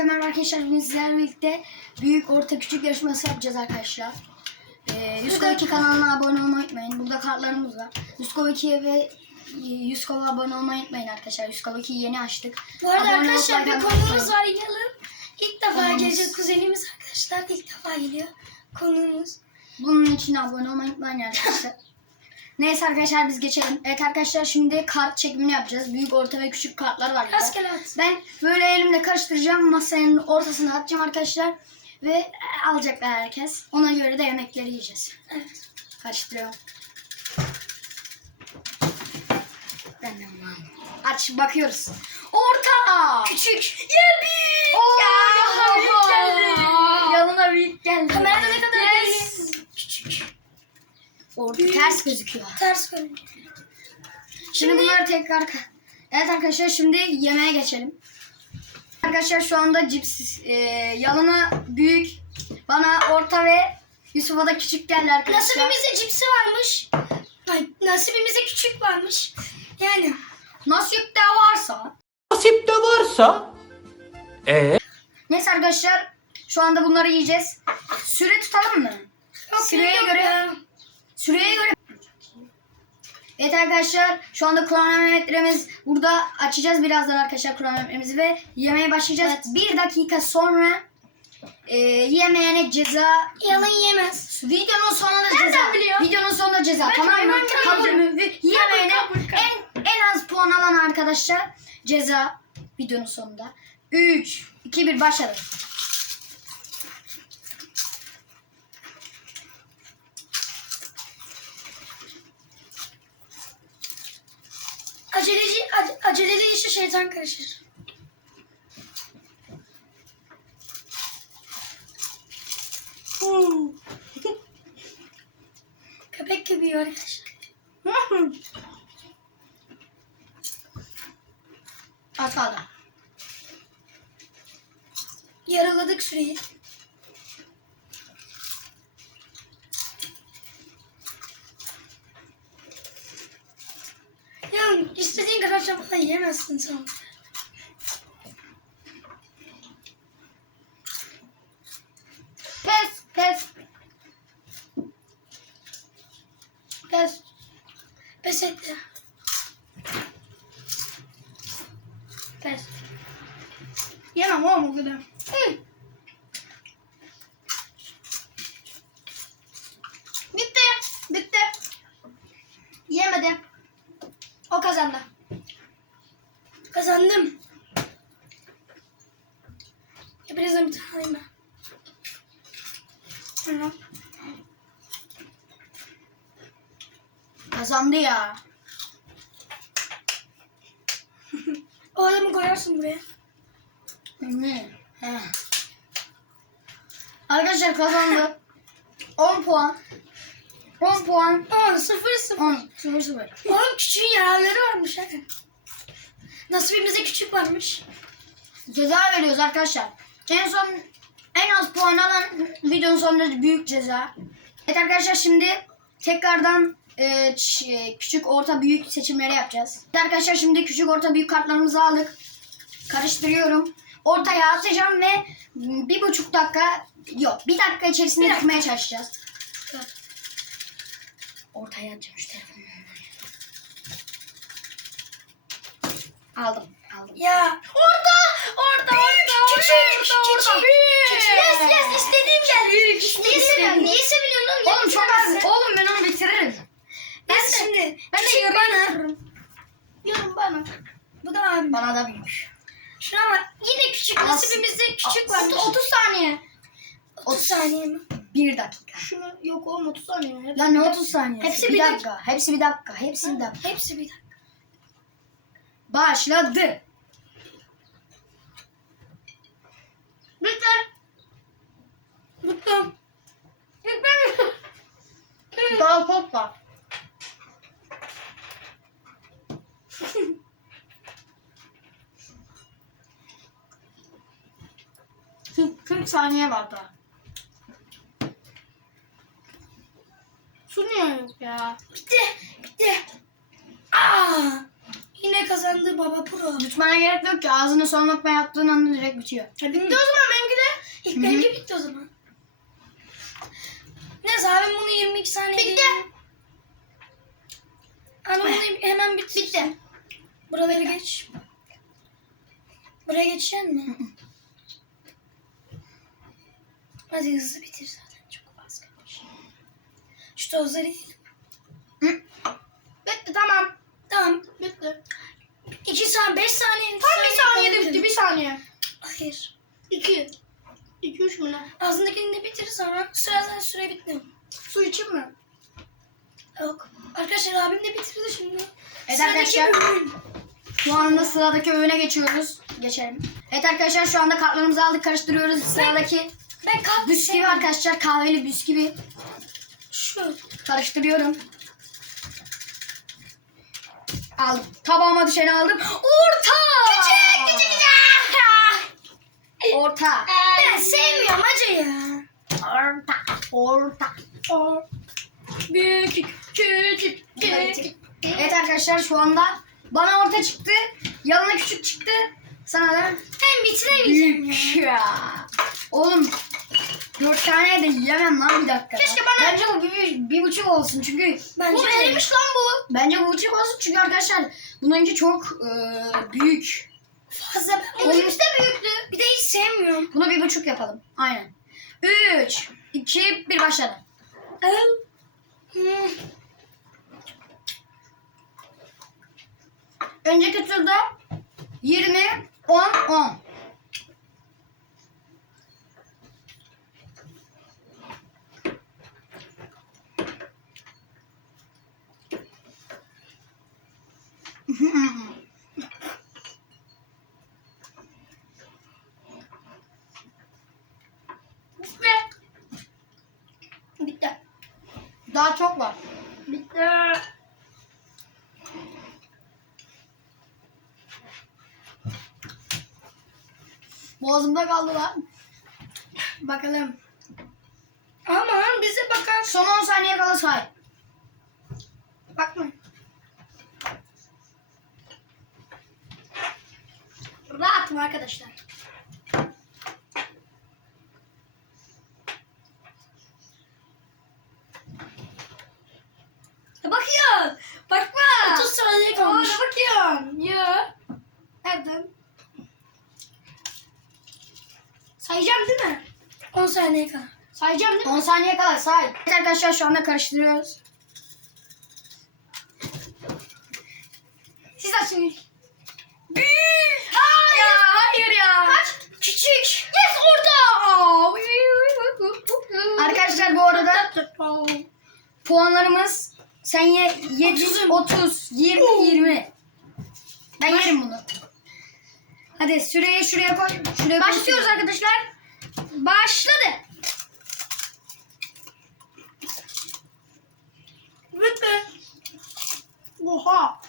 Hepinize merhaba arkadaşlar. Bugün sizlerle birlikte büyük, orta, küçük yarışması yapacağız arkadaşlar. Ee, Yuskova 2 kanalına abone olmayı unutmayın. Burada kartlarımız var. Yuskova 2'ye ve e, Yuskova abone olmayı unutmayın arkadaşlar. Yuskova 2'yi yeni açtık. Bu arada Abone arkadaşlar bir konuğumuz var Yalın. İlk defa Konuğumuz. gelecek kuzenimiz arkadaşlar. ilk defa geliyor. Konuğumuz. Bunun için abone olmayı unutmayın arkadaşlar. Neyse arkadaşlar biz geçelim. Evet arkadaşlar şimdi kart çekimini yapacağız. Büyük, orta ve küçük kartlar var. Rastgele at. Ben böyle elimle karıştıracağım. Masanın ortasına atacağım arkadaşlar. Ve e, alacaklar herkes. Ona göre de yemekleri yiyeceğiz. Evet. Karıştırıyorum. Ben de. Aç bakıyoruz. Orta. Küçük. Ya büyük. Oo, ya, büyük geldi. Yanına büyük geldi. Kamerada ne kadar Yes. değil. Küçük. Büyük. ters gözüküyor. Ters görünüyor. Şimdi bunları tekrar... Evet arkadaşlar şimdi yemeğe geçelim. Arkadaşlar şu anda cips e, yalına büyük, bana orta ve Yusuf'a da küçük geldi arkadaşlar. Nasibimizde cipsi varmış. Ay, nasibimizde küçük varmış. Yani. Nasip de varsa. Nasip de varsa e Neyse arkadaşlar şu anda bunları yiyeceğiz. Süre tutalım mı? Yok, Süreye yok göre- ya. Süreye göre... Evet arkadaşlar şu anda kronometremiz burada açacağız birazdan arkadaşlar kronometremizi ve yemeye başlayacağız. Bir dakika sonra e, yemeyene ceza Yalın yemez. Videonun sonunda Nereden ceza. biliyor? Videonun sonunda ceza. Ben tamam mı? Kabul mü? Kabul, kabul. en, en az puan alan arkadaşlar ceza videonun sonunda. 3, 2, 1 başladı. Aceleli işe şeytan karışır. Köpek gibi yiyor arkadaşlar. Kaldı. Yaraladık süreyi. Pes, pes. Kazandı ya. O adamı koyarsın buraya. Ne? He. Arkadaşlar kazandı. 10 puan. 10 puan. 10 0 0. 10. 0 0. Oğlum küçüğün yararları varmış ha. Nasibimizde küçük varmış. Ceza veriyoruz arkadaşlar. En son en az puan alan videonun sonunda büyük ceza. Evet arkadaşlar şimdi tekrardan e, e, küçük, orta, büyük seçimleri yapacağız. Evet arkadaşlar şimdi küçük, orta, büyük kartlarımızı aldık. Karıştırıyorum. Ortaya atacağım ve bir buçuk dakika yok bir dakika içerisinde Bir dakika. çalışacağız. Ortaya atacağım şu telefonu. Aldım. Aldım. Ya. Orada! Orada! Orada! Küçük, küçük, orada, küçük. büyük. Yes yes istediğim geldi. Büyük, istediğim. Niye seviyorsun oğlum? Oğlum çok az. Oğlum ben onu bitiririm. Ben de- şimdi. ben de küçük yarı bana. Yorum bana. Bu da abim. Bana da büyük. Şuna bak. Yine küçük. Nasibimizde küçük varmış. 30 saniye. 30 saniye mi? Bir dakika. Şunu yok oğlum 30 saniye mi? Lan ne 30 saniye? Hepsi bir bir dakika. Hepsi bir dakika. Hepsi bir dakika. Hepsi bir dakika. Başladı. Bitti. Bitti. Daha top var. Kırk- 40 saniye var daha. Su niye yok ya? Bitti. Bitti. Aa. Yine kazandı baba pro. Tutmana gerek yok ki ağzını son lokma yaptığın anda direkt bitiyor. Bitti o zaman benimki de. İlk Hı hı. benimki bitti o zaman. Neyse abi bunu 22 saniye Bitti. Abi bunu hemen bitti. Bitti. Buraları geç. Buraya geçeceksin mi? Hadi hızlı bitir zaten. Çok az kalmış. Şu tozları yiyelim. Bitti tamam. Tamam. Bitti. 2 saniye, 5 saniye. Tam bir saniyede bitti bir saniye. Hayır. İki. İki üç mü ne? Ağzındakini de bitir sonra. Sıra zaten süre bitti. Su için mi? Yok. Arkadaşlar abim de bitirdi şimdi. Evet arkadaşlar. ürün. Şu anda sıradaki öğüne geçiyoruz. Geçelim. Evet arkadaşlar şu anda kartlarımızı aldık karıştırıyoruz. Sıradaki Ben kahve bisküvi sevmiyorum. arkadaşlar kahveli bisküvi. Şu. Karıştırıyorum. Aldım. Tabağıma düşeni aldım. Orta! Küçük küçük Orta. Ben sevmiyorum acıyı. Orta. Orta. O. Büyük, küçük, küçük. Evet arkadaşlar şu anda bana orta çıktı. Yanına küçük çıktı. Sana da Ben bitiremeyeceğim ya. büyük ya. Oğlum dört tane de yiyemem lan bir dakika. Keşke bana- Bence bu bir, bir buçuk olsun çünkü Bence bu erimiş lan bu. Bence bu buçuk olsun çünkü arkadaşlar bununki çok e, büyük. Fazla Benimkisi de büyüktü. bir de hiç sevmiyorum. Bunu bir buçuk yapalım. Aynen. Üç, iki, bir başladı. Hmm. Önceki turda 20, 10, 10. Bitti. Bitti. Daha çok var. Bitti. Boğazımda kaldı lan. Bakalım. Aman bize bakar. Son 10 saniye kala say. Bakma. Rahatım arkadaşlar. Bakıyorsun. Bakma. 30 saniye kalmış. Orada bakıyorsun. Ya. Nereden? Sayacağım değil mi? 10 saniye kal. Sayacağım değil mi? 10 saniye kala say. Evet arkadaşlar şu anda karıştırıyoruz. Siz açın. Büyük. Hayır. Ya hayır ya. Kaç? Küçük. Yes orada. Arkadaşlar bu arada puanlarımız sen ye 7 Otuzum. 30 20 20. Ben yerim bunu. Hadi süreyi şuraya koy. Şuraya koy. Başlıyoruz arkadaşlar. Başladı. Bitti. Oha.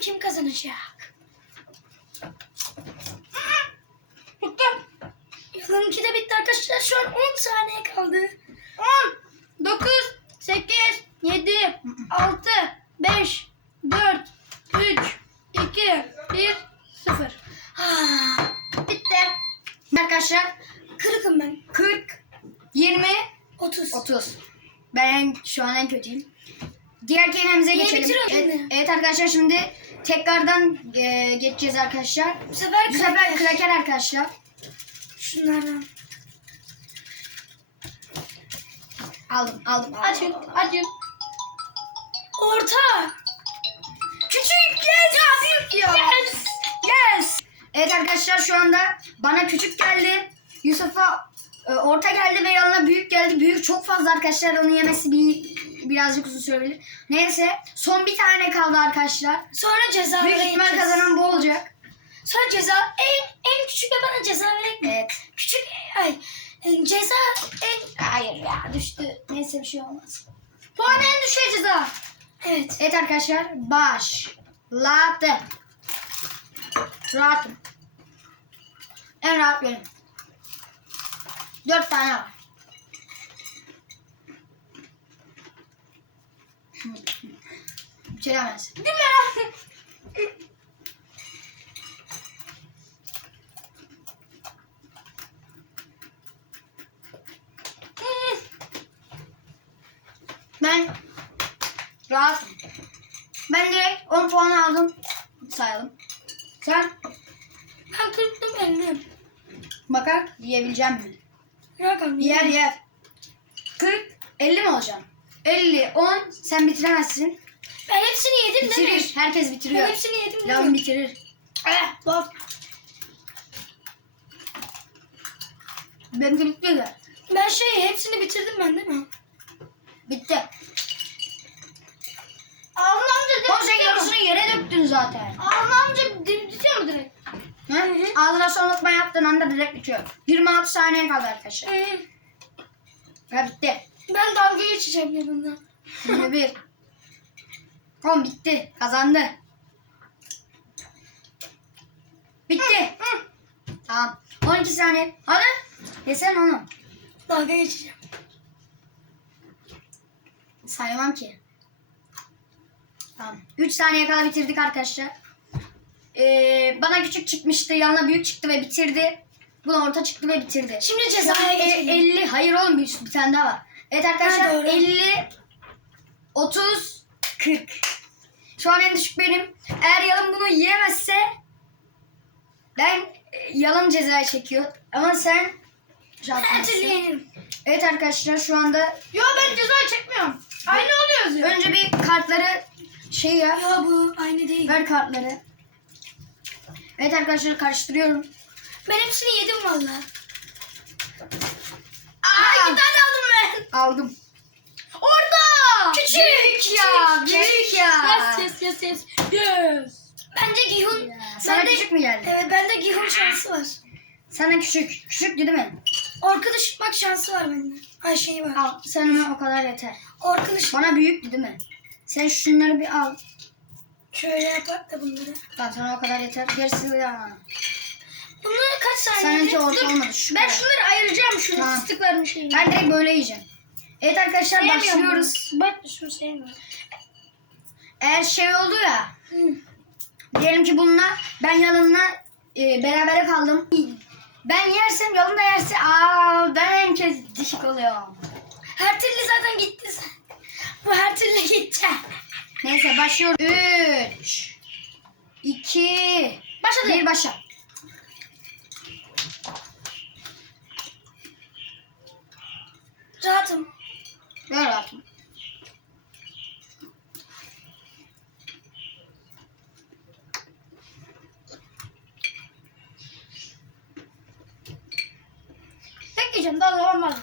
Bakalım kim kazanacak. Bitti. Yılınki de bitti arkadaşlar. Şu an 10 saniye kaldı. 10, 9, 8, 7, 6, 5, 4, 3, 2, 1, 0. Bitti. Arkadaşlar Kırıkım ben. 40 20 30. 30. Ben şu an en kötüyüm. Diğer kelimemize Yine geçelim. bitir Evet, ödülünü. evet arkadaşlar şimdi tekrardan geçeceğiz arkadaşlar. Bu sefer Bu sefer kraker. kraker arkadaşlar. Şunlardan. Aldım aldım. Açın, açın. Orta. Küçük, yes. Ya büyük ya. Yes. Yes. Evet arkadaşlar şu anda bana küçük geldi. Yusuf'a e, orta geldi ve yanına büyük geldi. Büyük çok fazla arkadaşlar onu yemesi bir birazcık uzun sürebilir. Neyse son bir tane kaldı arkadaşlar. Sonra ceza Büyük ihtimal kazanan bu olacak. Sonra ceza en en küçük bana ceza verek mi? Evet. Küçük ay e, ceza en Hayır ya düştü. Neyse bir şey olmaz. Puan en düşüğe ceza. evet. Evet arkadaşlar başladı. Rahatım. En rahat benim. Dört tane var. Bitiremez. Değil mi? Ben rahatım. Ben direkt 10 puan aldım. Sayalım. Sen Ben kırptım elini. bakar yiyebileceğim mi? Yok abi. Yer yer. 40, 50 mi olacağım? 50, 10 sen bitiremezsin. Ben hepsini yedim değil mi? Bitirir. Herkes bitiriyor. Ben hepsini yedim değil Lavın mi? bitirir. Eh, bak. Benimki bitti de. Ben şey hepsini bitirdim ben değil mi? Bitti. Ağzın amca Oğlum sen yarısını yere döktün zaten. Ağzın amca bitiyor mu direkt? Hı? Ağzına son lokma yaptığın anda direkt bitiyor. 26 saniye kaldı arkadaşlar. Hı. Ya bitti. Ben dalga geçeceğim yanımda. 21. Tamam bitti. Kazandı. Bitti. Tamam. 12 saniye. Hadi. Yesen onu. Dalga geçeceğim. Saymam ki. Tamam. 3 saniye kadar bitirdik arkadaşlar. Ee, bana küçük çıkmıştı. Yanına büyük çıktı ve bitirdi. Buna orta çıktı ve bitirdi. Şimdi cezaya e, geçelim. 50. Hayır oğlum bir, bir tane daha var. Evet arkadaşlar doğru. 50 30 40. Şu an en düşük benim. Eğer Yalın bunu yiyemezse ben e, Yalın cezayı çekiyor. Ama sen Her türlü. Evet arkadaşlar şu anda Yo ben ceza çekmiyorum. Aynı oluyoruz ya. önce bir kartları şey ya. Yo bu aynı değil. Ver kartları. Evet arkadaşlar karıştırıyorum. Ben hepsini yedim valla. Aa, İki tane aldım ben. aldım. Orada. Küçük. Büyük ya, büyük ya. Yes yes yes yes. Yes. Bence Gihun. Sana bende, küçük mü geldi? Evet bende Gihun şansı var. Sana küçük. Küçük değil mi? Orkun ışıtmak şansı var bende. Ay şey var. Al. Sen ona o kadar yeter. Orkun ışık. Bana büyüktü değil mi? Sen şunları bir al. Şöyle yapar da bunları. Tamam sana o kadar yeter. Gerisi ya. Bunları kaç saniye? Seninki orta olmadı. Şu Ben kadar. şunları ayıracağım şunu Tamam. fıstıklarını şeyini. Ben direkt böyle yiyeceğim. Evet arkadaşlar Sevmiyorum başlıyoruz. bunu. Bak şunu sevmiyorum. Eğer şey oldu ya. Diyelim ki bununla ben yalınla e, berabere kaldım. Ben yersem yalın da yerse aa ben en kez dişik oluyorum. Her türlü zaten gitti. Bu her türlü gitti. Neyse başlıyoruz. 3 2 Başladı. 1 başla. Rahatım. Ver rahatım. Tek yiyeceğim daha da olmaz.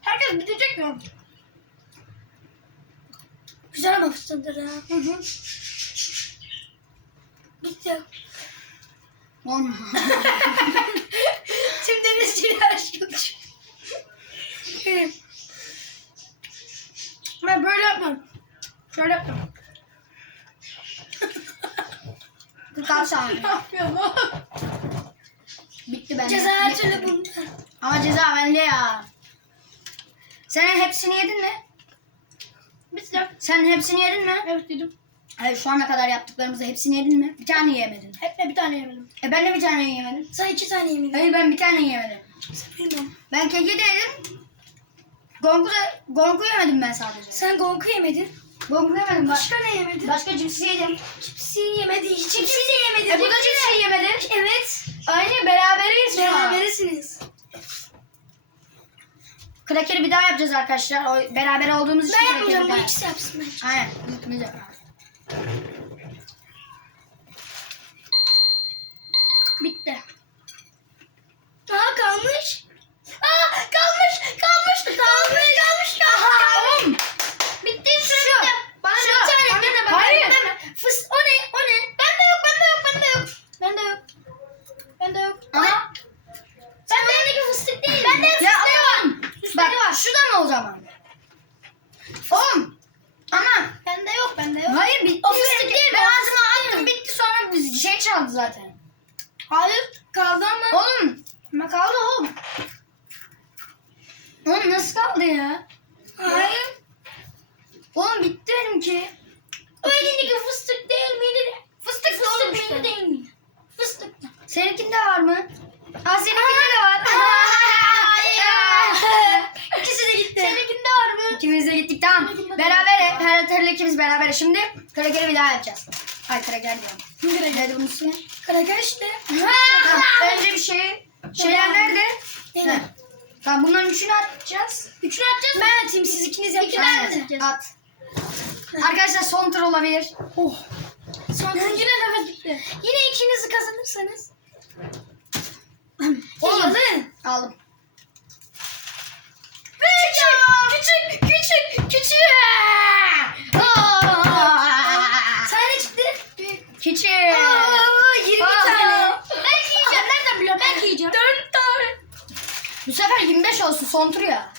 Herkes bitecek mi? Güzel ama fıstıktır ha. Hı hı. Bitti. On. Şimdi biz cilaş Ben böyle yapmam. Şöyle yapmam. 46 saniye. Bitti bende. Ceza her türlü bunda. Ama ceza bende ya. Sen hepsini yedin mi? Bitti. Sen hepsini yedin mi? Evet dedim. Hayır şu ana kadar yaptıklarımızı hepsini yedin mi? Bir tane yiyemedin. Hep de bir tane yemedim. E ben de bir tane yiyemedim. Sen iki tane yemedin. Hayır ben bir tane yiyemedim. Bilmiyorum. Ben keki de yedim. Gonku da gonku yemedim ben sadece. Sen gonku yemedin. Gonku yemedim. Ba- Başka ne yemedin? başka cipsi yedim. Cipsi yemedi. Cipsi de yemedi. E bu da cipsi yemedi. Evet. Aynı beraberiz şu an. Berabersiniz. Krakeri bir daha yapacağız arkadaşlar. O, beraber olduğumuz için Ben yapmayacağım. Bu ikisi yapsın bence. Aynen. Yapalım. Bitti. Aa kalmış. Aa kalmış. Kalmış. Kalmış. Kalmış. Kalmış. Oğlum şey çaldı zaten. Hayır kaldı ama. Oğlum. Ama kaldı oğlum. Oğlum nasıl kaldı ya? Hayır. Oğlum bitti benimki. O elindeki fıstık değil miydi? Fıstık fıstık mıydı değil miydi? Fıstık. Seninkinde var mı? Aa seninkinde de var. İkisi de gitti. Seninkinde var mı? İkimiz de gittik tamam. Beraber her türlü ikimiz beraber. Şimdi krakeri bir daha yapacağız. Ay kraker diyorum. Neydi bunun ismi? Kraker işte. Tamam, Önce bir şey. Şeyler nerede? Heh. Tamam bunların üçünü atacağız. Üçünü atacağız. Ben atayım siz ikiniz yapın. Aynen. At. Arkadaşlar son tur olabilir. Oh. Son yine de gitti. Yine ikinizi kazanırsanız. Oğlum. Aldım. Küçük, küçük, küçük. Sana Aa, 20 Aa. tane. Belki yiyeceğim. Nereden biliyorum? Belki yiyeceğim. 4 tane. Bu sefer 25 olsun son tur ya.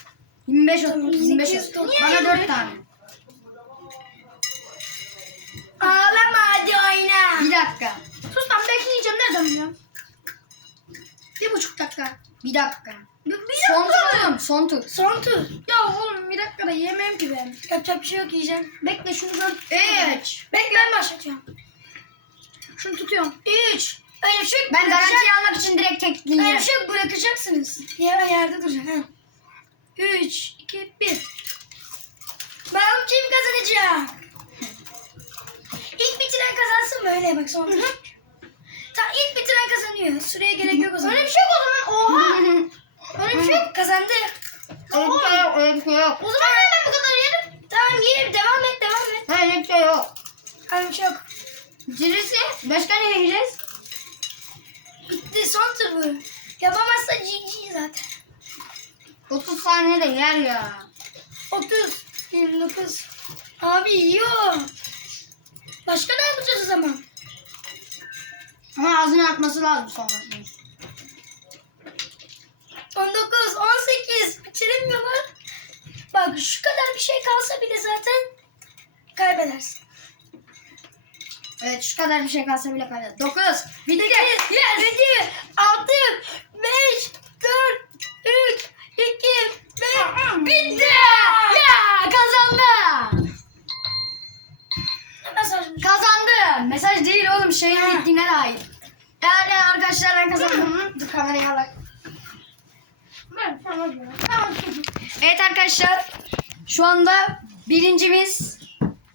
25 olsun. 25 olsun. Niye Bana 4 tane. Ağlama hadi oyna. Bir dakika. Sus lan belki yiyeceğim. Nereden biliyorum? Bir buçuk dakika. Bir dakika. Bir, bir Son dakika. tur oğlum. Son tur. Son tur. Ya oğlum bir dakikada yemem ki ben. Yapacak bir şey yok yiyeceğim. Bekle şunu gör. 3. Bekle ben başlatıyorum. Şunu tutuyorum. 3. Öyle bir şey. Ben bırakacak- garanti almak için direkt tekleyeceğim. bir şey bırakacaksınız. Yer yerde duracak. 3, 2, 1. Ben kim kazanacak? İlk bitiren kazansın böyle bak son. Tamam ilk bitiren kazanıyor. Süreye gerek yok o zaman. Öyle bir şey yok o zaman. Oha. Öyle bir şey yok. Kazandı. Öyle bir şey yok. Öyle bir şey yok. O zaman hemen bu kadar yerim. Tamam yerim. Devam et devam et. Öyle bir şey yok. Öyle bir şey yok. Bitirirse başka ne yiyeceğiz? Bitti son tur bu. Yapamazsa GG zaten. 30 saniyede yer ya. 30, 29. Abi yiyor. Başka ne yapacağız o zaman? Ama ağzına atması lazım sonra. 19, 18. Bitiremiyorlar. Bak şu kadar bir şey kalsa bile zaten kaybedersin. Evet şu kadar bir şey kalsa bile kaybeder. 9. Bitti. 8, 7, 6, 5, 4, 3, 2, 1. Bitti. Ya kazandım. Mesaj Kazandım. Mesaj değil oğlum şeyin bittiğine dair. Yani arkadaşlar ben kazandım. Dur kamerayı alak. Evet arkadaşlar. Şu anda birincimiz,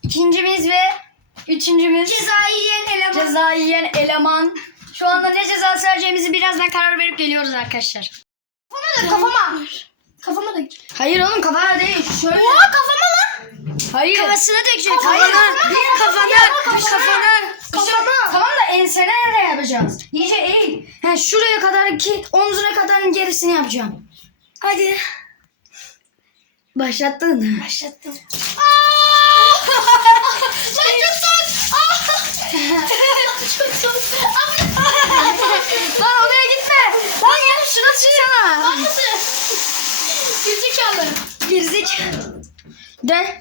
ikincimiz ve üçüncümüz. Ceza yiyen eleman. Şu anda ne ceza vereceğimizi birazdan karar verip geliyoruz arkadaşlar. Kafama da kafama. Kafama da. Hayır oğlum kafana değil. Şöyle. Oha kafama lan. Hayır. Kafasına dökecek. Hayır. Kafana. Bir kafana. Kafana. Kafana. Kafana. Tamam da ensene nereye yapacağız? İyice eğil. He, şuraya kadar ki omzuna kadar gerisini yapacağım. Hadi. Başlattın? Başlattım. Lan oraya gitme. Lan gel şuna çıksana. Gerizekalı. Girzik. De.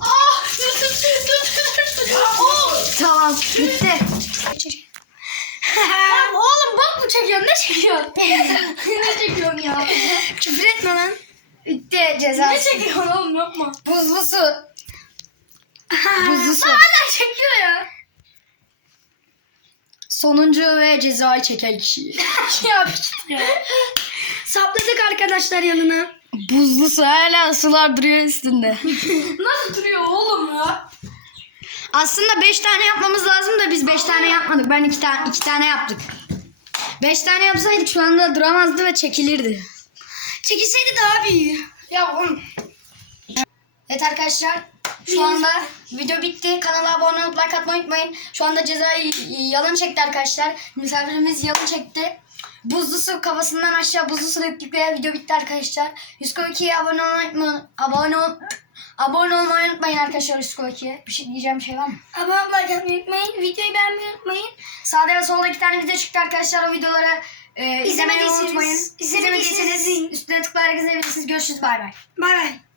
Ah! Dur dur dur dur. Oh! Tamam bitti. Lan Oğlum bak mı çekiyorsun? Ne çekiyorsun? ne çekiyorsun ya? Küfür etme lan. Bitti ceza. Ne çekiyorsun oğlum yapma. Buzlu su. Buzlu su. Hala çekiyor ya. Sonuncu ve cezayı çeken kişi. ya ya. Sapladık arkadaşlar yanına. Buzlu su hala sular duruyor üstünde. Nasıl duruyor oğlum ya? Aslında 5 tane yapmamız lazım da biz 5 tane yapmadık. Ben 2 tane 2 tane yaptık. 5 tane yapsaydık şu anda duramazdı ve çekilirdi. Çekilseydi daha iyi. Ya oğlum. Evet arkadaşlar şu anda video bitti. Kanala abone olup like atmayı unutmayın. Şu anda cezayı yalın çekti arkadaşlar. Misafirimiz yalın çekti. Buzlu su kafasından aşağı buzlu su döktük ve video bitti arkadaşlar. 102'ye abone olmayı. Abone, ol, abone olmayı unutmayın arkadaşlar 102'ye. Bir şey diyeceğim şey var mı? Abone olmayı unutmayın. Videoyu beğenmeyi unutmayın. Sağda ve solda iki tane video çıktı arkadaşlar. O videoları e, izlemeyi unutmayın. izlemediyseniz İzlemediyseniz üstüne tıklayarak izleyebilirsiniz. Görüşürüz bay bay. Bay bay.